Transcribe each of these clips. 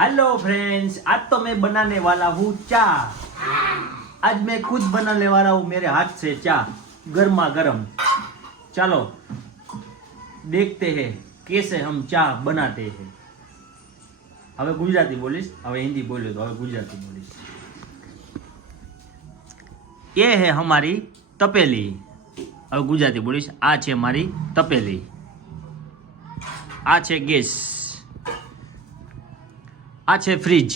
Hello friends, आज तो मैं बनाने वाला हूँ चा। आज मैं खुद बनाने वाला हूँ मेरे हाथ से चा, गर्मा गर्म। चलो देखते हैं कैसे हम चा बनाते हैं। હવે ગુજરાતી બોલીશ, હવે હિન્દી બોલ્યો તો હવે ગુજરાતી બોલીશ। ये है हमारी तपेली। હવે ગુજરાતી બોલીશ, આ છે મારી તપેલી, આ છે ગેસ, આ છે ફ્રીજ।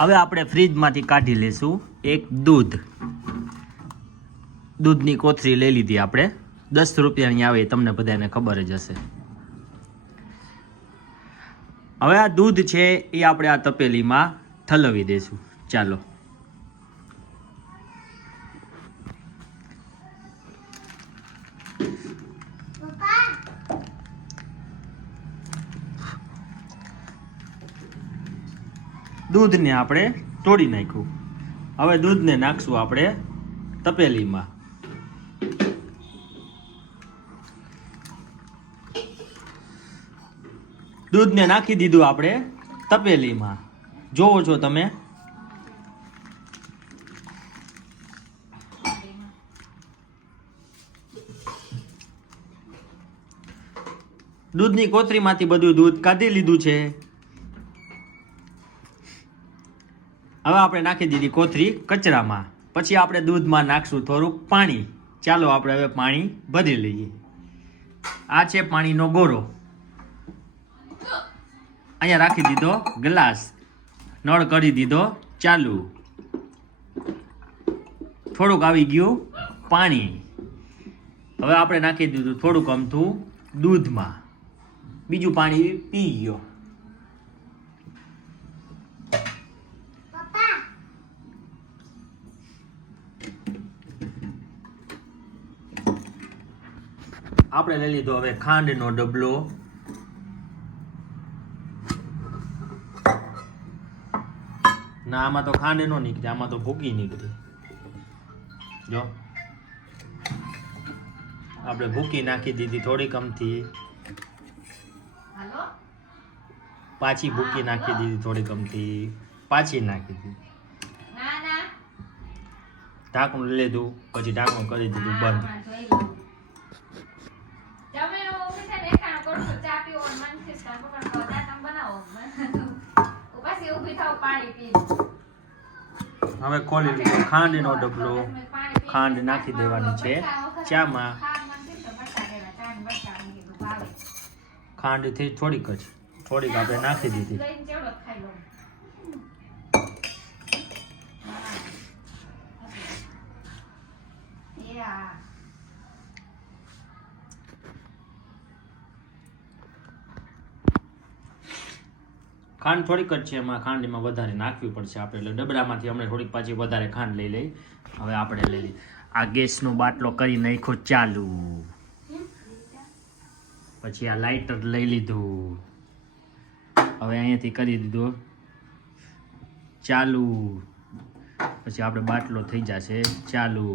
હવે આપણે ફ્રીજમાંથી કાઢી લેશું એક દૂધ। દૂધની કોથળી લઈ લીધી આપણે, 10 રૂપિયાની આવે, તમને બધાને ખબર જ હશે। હવે આ દૂધ છે એ આપણે આ તપેલીમાં ઠલવી દઈશું। ચાલો દૂધને આપણે તોડી નાખ્યું। હવે દૂધને નાખશું આપણે તપેલીમાં। દૂધને નાખી દીધું આપણે તપેલીમાં, જોવો છો તમે। દૂધની કોથળીમાંથી બધું દૂધ કાઢી લીધું છે। હવે આપણે નાખી દીધી કોથળી કચરામાં। પછી આપણે દૂધમાં નાખશું થોડુંક પાણી। ચાલો આપણે હવે પાણી ભરી લઈએ। આ છે પાણીનો ગોરો, અહીંયા રાખી દીધો ગ્લાસ, નળ કરી દીધો ચાલુ। થોડુંક આવી ગયું પાણી। હવે આપણે નાખી દીધું થોડુંક અમથું દૂધમાં, બીજું પાણી પી ગયો। આપણે લઈ લીધો હવે ખાંડનો ડબલો। ના, આમાં તો ખાંડ નો નીકળે, આમાં તો ભૂકી નીકળે। જો આપણે ભૂકી નાખી દીધી થોડીક અમથી, પાછી ભૂકી નાખી દીધી થોડીક અમથી, પાછી નાખી દીધી। ઢાંકણું લઈ લીધું, પછી ઢાંકણું કરી દીધું બંધ। હવે ખોલી લીધો ખાંડનો ડબલો, ખાંડ નાખી દેવાની છે ચામાં। ખાંડ થી થોડીક આપણે નાખી દીધી। ખાંડ થોડીક જ છે, એમાં ખાંડમાં વધારે નાખવી પડશે આપણે, એટલે ડબરામાંથી અમને થોડીક પાછી વધારે ખાંડ લઈ લઈ। હવે આપણે લઈ લઈએ આ ગેસનો બાટલો કરી નાખ્યો ચાલુ, પછી આ લાઇટર લઈ લીધું, હવે અહીંયાથી કરી દીધો ચાલુ, પછી આપણે બાટલો થઈ જશે ચાલુ।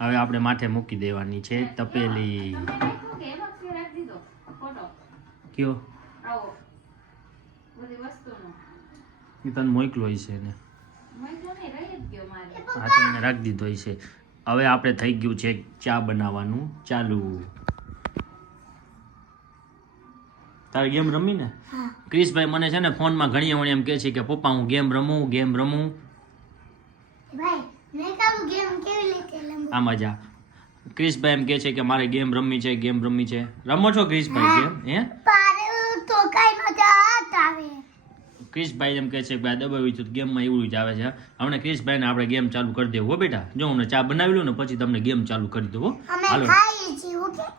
હવે આપણે માથે મૂકી દેવાની છે તપેલી। કયો તને મોકલો છે ને? હા તો એને રાખી દીધો છે। હવે આપણે થઈ ગયું છે ચા બનાવવાનું ચાલુ। તારે ગેમ રમી ને? ક્રિશભાઈ મને છે ને ફોનમાં ઘણી વણી એમ કહે છે કે પપ્પા હું ગેમ રમું। આમાં જા, ક્રિશભાઈ એમ કહે છે કે મારે ગેમ રમવી છે। રમો છો ક્રિશભાઈ ગેમ? હે ક્રિશભાઈ એમ કહે છે કે આ દબાવી તો ગેમમાં એવું જ આવે છે। હમણાં ક્રિશભાઈને આપણે ગેમ ચાલુ કરી દેવું હો બેટા। જો હું ચા બનાવી લઉં ને પછી તમને ગેમ ચાલુ કરી દઉં। હાલો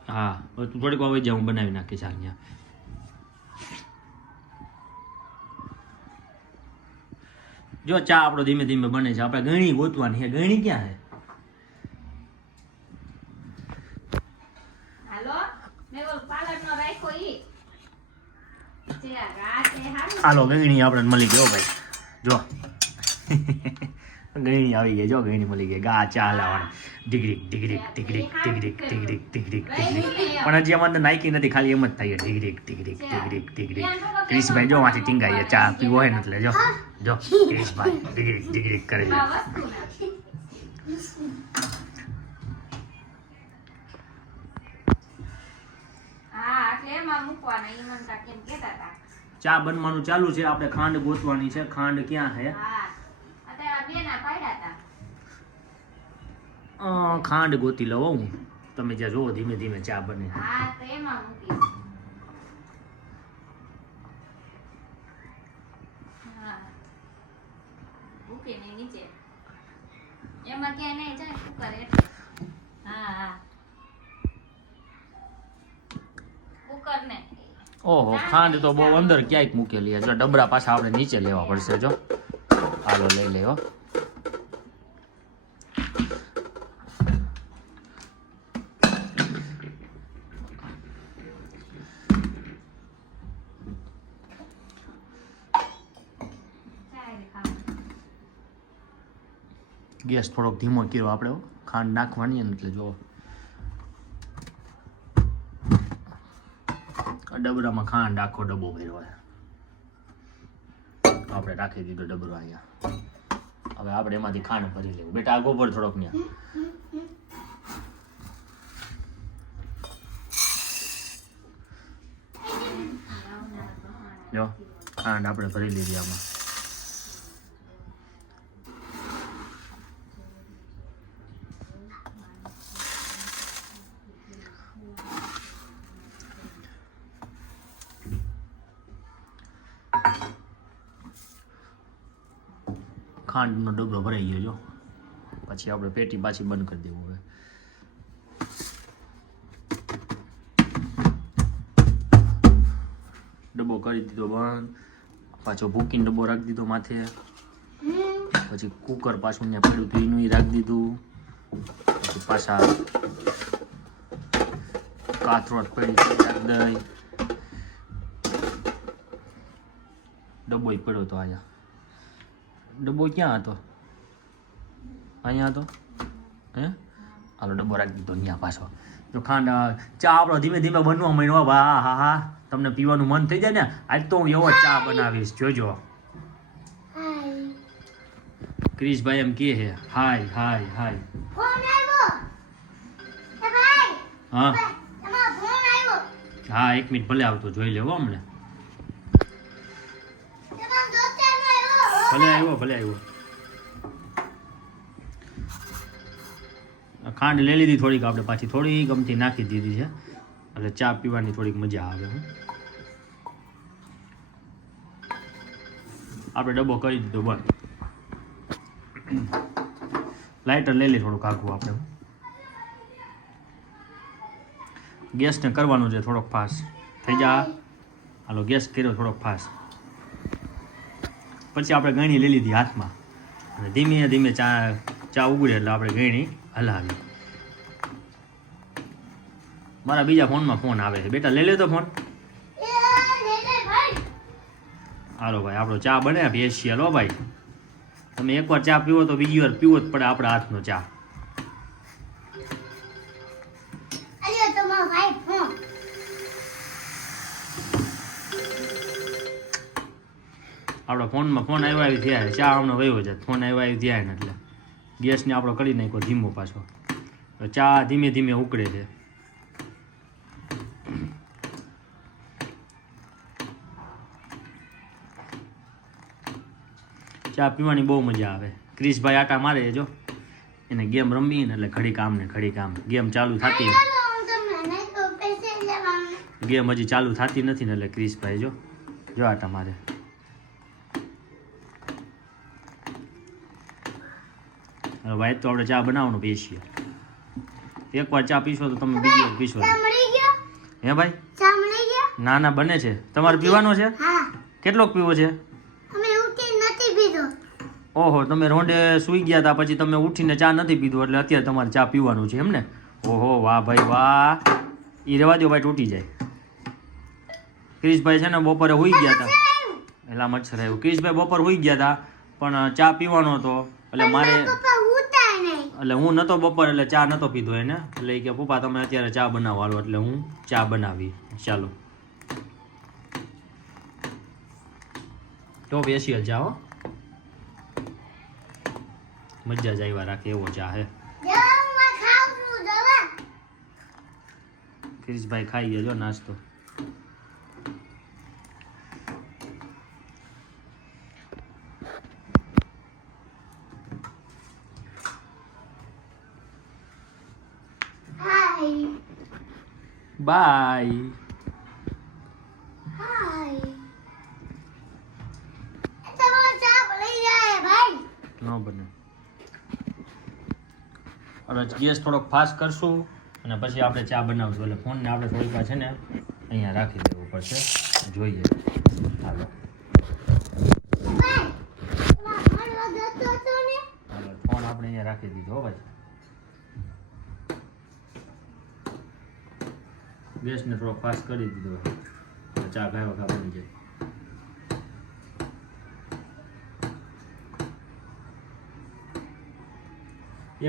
હા, તું થોડીક વાર વઈ જા, હું બનાવી નાખીશ અહીંયા। જો ચા આપણો ધીમે ધીમે બને છે, આપણે ગણી ગોતવાની છે। ગણી ક્યાં છે? હાલો ગણી આપણે મળી ગયો ભાઈ। જો ગઈણી આવી ગઈ જો, ગઈણી મળી ગઈ. ગા ચા લાવવાની ઢીગડીક ઢીગડીક ઢીગડીક ઢીગડીક ઢીગડીક ઢીગડીક ઢીગડીક. પણ હજી અમારે નાખી નથી, ખાલી એમ જ થાય ઢીગડીક ઢીગડીક ઢીગડીક ઢીગડીક. ક્રિશભાઈ જો માંથી ટીંગાઈએ ચા પીવો હોય ને એટલે જો જો ક્રિશભાઈ ઢીગડીક ઢીગડીક કરે છે. ચા બનવાનું ચાલુ છે. આપણે ખાંડ ગોતવાની છે. ખાંડ ક્યાં છે? ખાંડ ગોતી લઉં હું. તમે જ્યાં જોવો ધીમે ધીમે ચા બને. ઓહો, ખાંડ તો બહુ અંદર ક્યાંક મૂકેલી છે. ડબરા પાછા આપણે નીચે લેવા પડશે. જો હાલો લઈ લેવો. ગેસ થોડોક ધીમો કર્યો આપણે. ખાંડ નાખવાની ને એટલે જો ડબરામાં ખાંડ આખો ડબ્બો ભર્યો હોય. આપણે રાખી દીધો ડબરો અહીંયા. હવે આપણે એમાંથી ખાંડ ભરી લેવું. બેટા આગો પર થોડોક ને જો ખાંડ આપણે ભરી લીધી આમાં. ખાંડનો ડબરો ભરાઈ ગયો જો. પછી આપણે પેટી પાછી બંધ કરી દેવું. હવે ડબ્બો કરી દીધો બંધ. પાછો ભૂકીને ડબ્બો રાખી દીધો માથે. પછી કુકર પાછું ત્યાં પડ્યું હતું એનું રાખી દીધું. પછી પાછા કાથરોટ પડી રાખી દઈ. ડબ્બો પડ્યો હતો અહીંયા. ડબ્બો ક્યાં હતો? અહીંયા હતો. હે હાલો ડબ્બો રાખી દીધો ત્યાં પાછો. જો ખાંડ ચા આપણો ધીમે ધીમે બનવા માંડ્યો. વાહ હા હા, તમને પીવાનું મન થઈ જાય ને. આજ તો હું એવો ચા બનાવીશ જોજો. ક્રિશભાઈ એમ કે હે હાય હાય હાય. હા હા, 1 મિનિટ ભલે આવતો જોઈ લેવો હમણાં. ભલે આવ્યો. ખાંડ લઈ લીધી થોડીક આપણે, પાછી થોડી ગમતી નાખી દીધી છે એટલે ચા પીવાની થોડીક મજા આવે. આપણે ડબ્બો કરી દીધો બંધ. લાઇટર લઈ લે થોડુંક આખું આપણે. ગેસને કરવાનું છે થોડોક ફાસ્ટ થઈ જા. હાલો ગેસ કર્યો થોડોક ફાસ્ટ. પછી આપણે ગયણી લઈ લીધી હાથમાં અને ધીમે ધીમે ચા ઉગડે એટલે આપણે ગયણી હલાવી. મારા બીજા ફોનમાં ફોન આવે છે. બેટા લઈ લે તો ફોન. હાલો ભાઈ, આપણો ચા બને સ્પેશિયલ. હો ભાઈ, તમે એકવાર ચા પીવો તો બીજી વાર પીવો જ પડે આપણા હાથનો ચા. આપણા ફોનમાં ફોન આવ્યા થયા ચા હમણાં વયો જાય. ફોન આવ્યા થયા ને એટલે ગેસને આપણો કરી નાખ્યો ધીમો પાછો. ચા ધીમે ધીમે ઉકળે છે. ચા પીવાની બહુ મજા આવે. ક્રિશભાઈ આટા મારે જો, એને ગેમ રમી ને એટલે ઘડી કામ ને ઘડી કામ. ગેમ ચાલુ થતી, ગેમ હજી ચાલુ થતી નથી ને એટલે ક્રિશભાઈ જો આટા મારે. હવે ભાઈ તો આપણે ચા બનાવવાનું પીસીએ. એકવાર ચા પીશો તો તમે બીજી વાર પીશો. હે ભાઈ? ના ના બને છે. તમારે પીવાનો છે? કેટલોક પીવો છે? ઓહો, તમે રોંડે સૂઈ ગયા હતા પછી તમે ઉઠીને ચા નથી પીધો એટલે અત્યારે તમારે ચા પીવાનું છે એમ ને? ઓહો વાહ ભાઈ વાહ. એ રહેવા દો ભાઈ, તૂટી જાય. ક્રિશભાઈ છે ને બપોરે સૂઈ ગયા હતા. એલા મચ્છર આવ્યું. ક્રિશભાઈ બપોર સૂઈ ગયા હતા પણ ચા પીવાનો હતો એટલે મારે એટલે હું નતો બપોર એટલે ચા નતો પીધો એને એટલે કે પપ્પા તમે અત્યારે ચા બનાવવાલો એટલે હું ચા બનાવી. ચાલો તો સ્પેશિયલ ચા હો, મજા જ આવ્યા રાખે એવો ચા હે. ક્રિશભાઈ ખાઈ ગયા જો નાસ્તો. બાય. ન બને. હવે ગેસ થોડોક ફાસ્ટ કરશું અને પછી આપણે ચા બનાવશું. એટલે ફોનને આપણે થોડીક વાર છે ને અહીંયા રાખી દેવું પડશે. જોઈએ હાલો ફોન આપણે અહીંયા રાખી દીધો ભાઈ. ગેસને થોડો ફાસ્ટ કરી દીધો. ચા ગાય વખા બની જાય.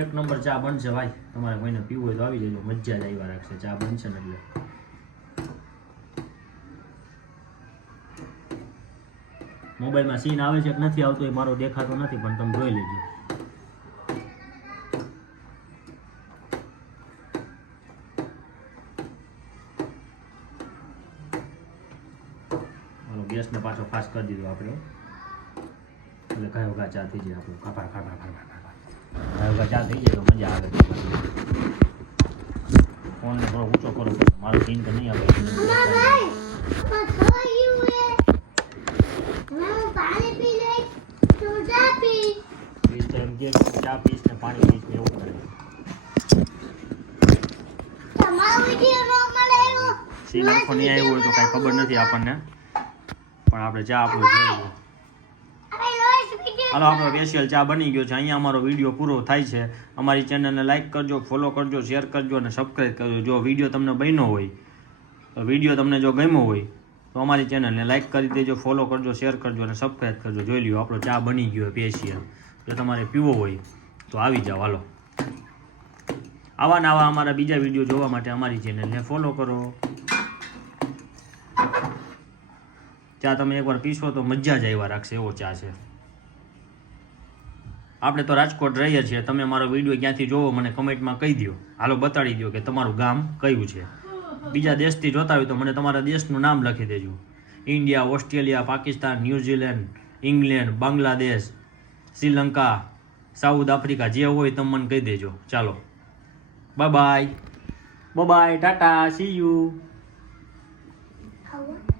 એક નંબર ચા બનશે ભાઈ. તમારે કોઈને પીવું હોય તો આવી જજો, મજા જ આવ્યા રાખશે. ચા બનશે ને એટલે મોબાઈલમાં સીન આવે છે કે નથી આવતો એ મારો દેખાતો નથી, પણ તમે જોઈ લેજો. ગેસને પાછો ફાસ્ટ કરી દીધો આપણે એટલે કયો ગા ચા થઈ જાય આપણું ખાફા ખાફા ખાફા કયો ગા ચા થઈ જાય તો મજા આવે. ફોનને થોડો ઊંચો કરો, મારો સીન તો નહીં આવે. ચા પીસ ને પાણી પીસ ને એવું કરે. સીન આખો નહીં આવ્યું હોય તો કાંઈ ખબર નથી આપણને, પણ આપણે ચા આપણું જોઈએ. હાલો આપણો સ્પેશિયલ ચા બની ગયો છે. અહીંયા અમારો વિડીયો પૂરો થાય છે. અમારી ચેનલને લાઇક કરજો, ફોલો કરજો, શેર કરજો અને સબસ્ક્રાઈબ કરજો. જો વિડીયો તમને બન્યો હોય, વિડીયો તમને જો ગમ્યો હોય તો અમારી ચેનલને લાઇક કરી દેજો, ફોલો કરજો, શેર કરજો અને સબસ્ક્રાઈબ કરજો. જોઈ લ્યો આપણો ચા બની ગયો સ્પેશિયલ. જો તમારે પીવો હોય તો આવી જાઓ. હાલો આવા ને આવા અમારા બીજા વિડીયો જોવા માટે અમારી ચેનલને ફોલો કરો. ચા તમે એકવાર પીશો તો મજા જ આવ્યા રાખશે એવો ચા છે. આપણે તો રાજકોટ રહીએ છીએ. તમે મારો વિડીયો ક્યાંથી જોવો મને કમેન્ટમાં કહી દો. હાલો બતાડી દો કે તમારું ગામ કયું છે. બીજા દેશથી જોતા હોય તો મને તમારા દેશનું નામ લખી દેજો. India, Australia, Pakistan, New Zealand, England, Bangladesh, Sri Lanka, south Africa, જે હોય તમે મને કહી દેજો. ચાલો bye bye, bye bye, Tata, C you.